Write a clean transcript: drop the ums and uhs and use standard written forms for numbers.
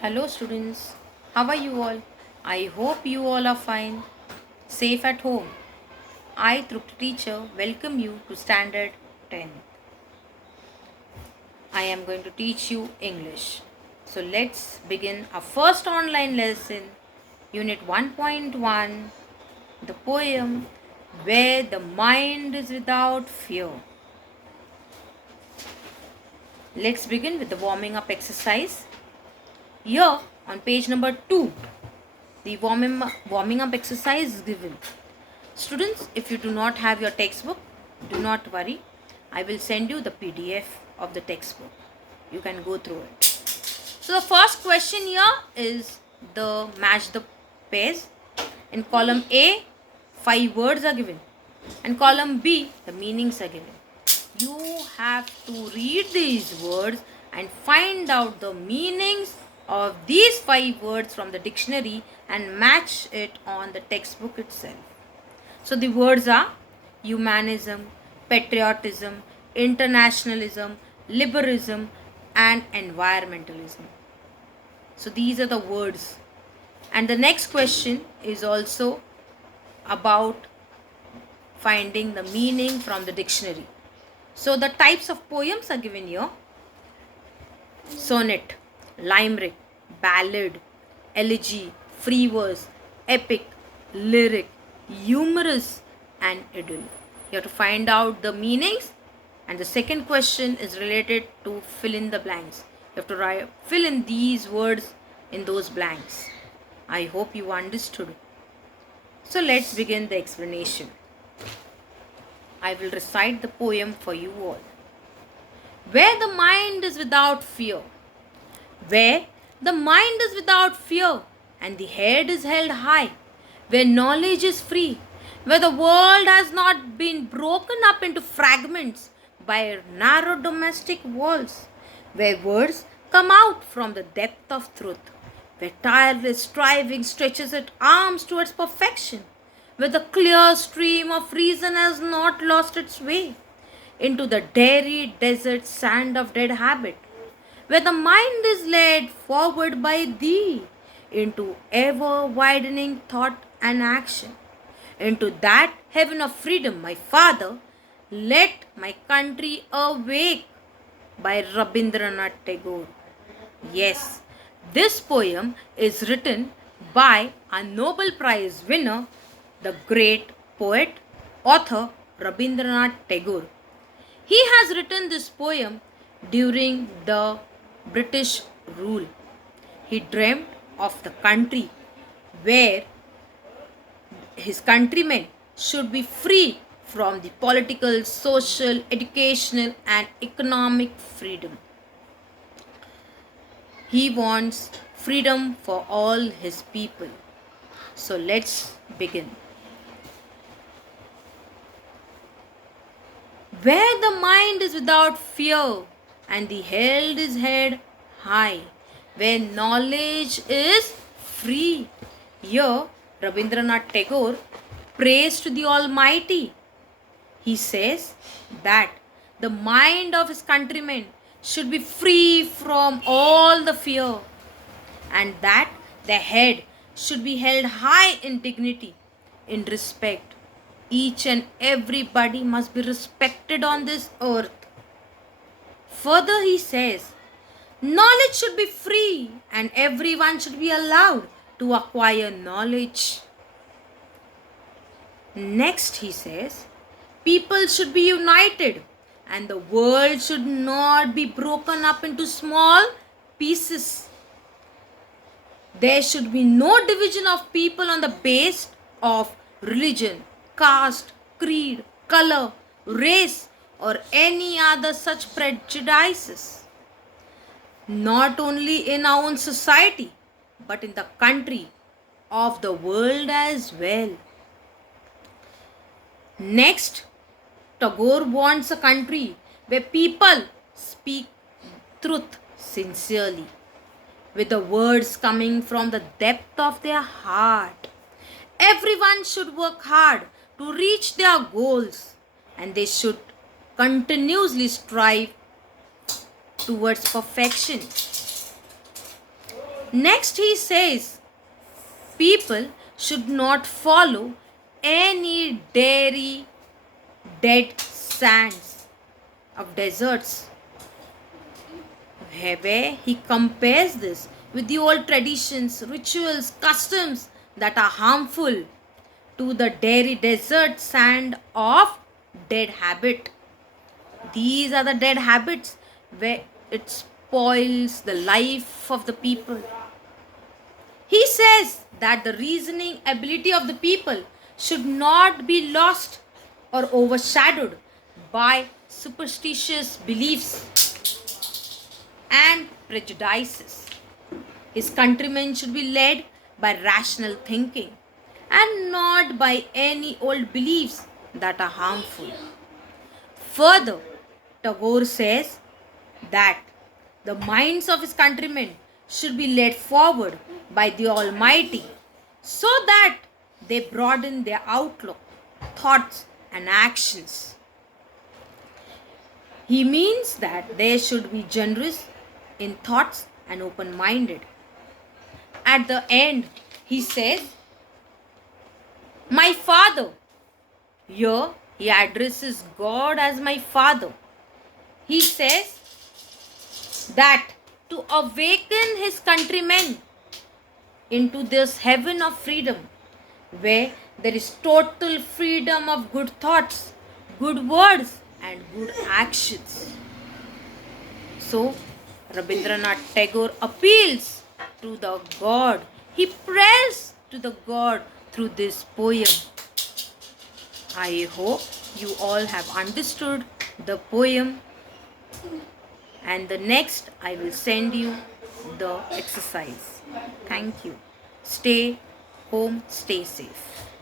Hello, students. How are you all? I hope you all are fine, safe at home. I, Trupti teacher, welcome you to Standard 10. I am going to teach you English. So let's begin our first online lesson, Unit 1.1, the poem Where the Mind is Without Fear. Let's begin with the warming up exercise. Here on page number 2, the warming up exercise is given. Students, if you do not have your textbook, do not worry. I will send you the PDF of the textbook. You can go through it. So the first question here is the match the pairs. In column A, 5 words are given. And column B, the meanings are given. You have to read these words and find out the meanings of these 5 words from the dictionary and match it on the textbook itself. So the words are humanism, patriotism, internationalism, liberalism, and environmentalism. So these are the words. And the next question is also about finding the meaning from the dictionary. So the types of poems are given here: sonnet, limerick, ballad, elegy, free verse, epic, lyric, humorous, and idyll. You have to find out the meanings, and the second question is related to fill in the blanks. You have to fill in these words in those blanks. I hope you understood. So let's begin the explanation. I will recite the poem for you all. Where the mind is without fear. Where the mind is without fear and the head is held high. Where knowledge is free. Where the world has not been broken up into fragments by narrow domestic walls. Where words come out from the depth of truth. Where tireless striving stretches its arms towards perfection. Where the clear stream of reason has not lost its way into the dreary desert sand of dead habit, where the mind is led forward by thee into ever widening thought and action, into that heaven of freedom, my father, let my country awake, by Rabindranath Tagore. Yes, this poem is written by a Nobel Prize winner, the great poet, author Rabindranath Tagore. He has written this poem during the British rule. He dreamt of the country where his countrymen should be free from the political, social, educational, and economic freedom. He wants freedom for all his people. So let's begin. Where the mind is without fear and the head is held high, where knowledge is free. Here, Rabindranath Tagore prays to the Almighty. He says that the mind of his countrymen should be free from all the fear, and that the head should be held high in dignity, in respect. Each and everybody must be respected on this earth. Further, he says, knowledge should be free and everyone should be allowed to acquire knowledge. Next, he says, people should be united and the world should not be broken up into small pieces. There should be no division of people on the basis of religion, caste, creed, color, race, or any other such prejudices. Not only in our own society, but in the country of the world as well. Next, Tagore wants a country where people speak truth sincerely, with the words coming from the depth of their heart. Everyone should work hard to reach their goals, and they should continuously strive towards perfection. Next, he says people should not follow any dairy dead sands of deserts, where he compares this with the old traditions, rituals, customs that are harmful to the dairy desert sand of dead habit. These are the dead habits where it spoils the life of the people. He says that the reasoning ability of the people should not be lost or overshadowed by superstitious beliefs and prejudices. His countrymen should be led by rational thinking and not by any old beliefs that are harmful. Further, Tagore says that the minds of his countrymen should be led forward by the Almighty so that they broaden their outlook, thoughts, and actions. He means that they should be generous in thoughts and open minded. At the end, he says, My Father. Here, he addresses God as my Father. He says that to awaken his countrymen into this heaven of freedom, where there is total freedom of good thoughts, good words, and good actions. So, Rabindranath Tagore appeals to the God. He prays to the God through this poem. I hope you all have understood the poem, and the next I will send you the exercise. Thank you. Stay home, stay safe.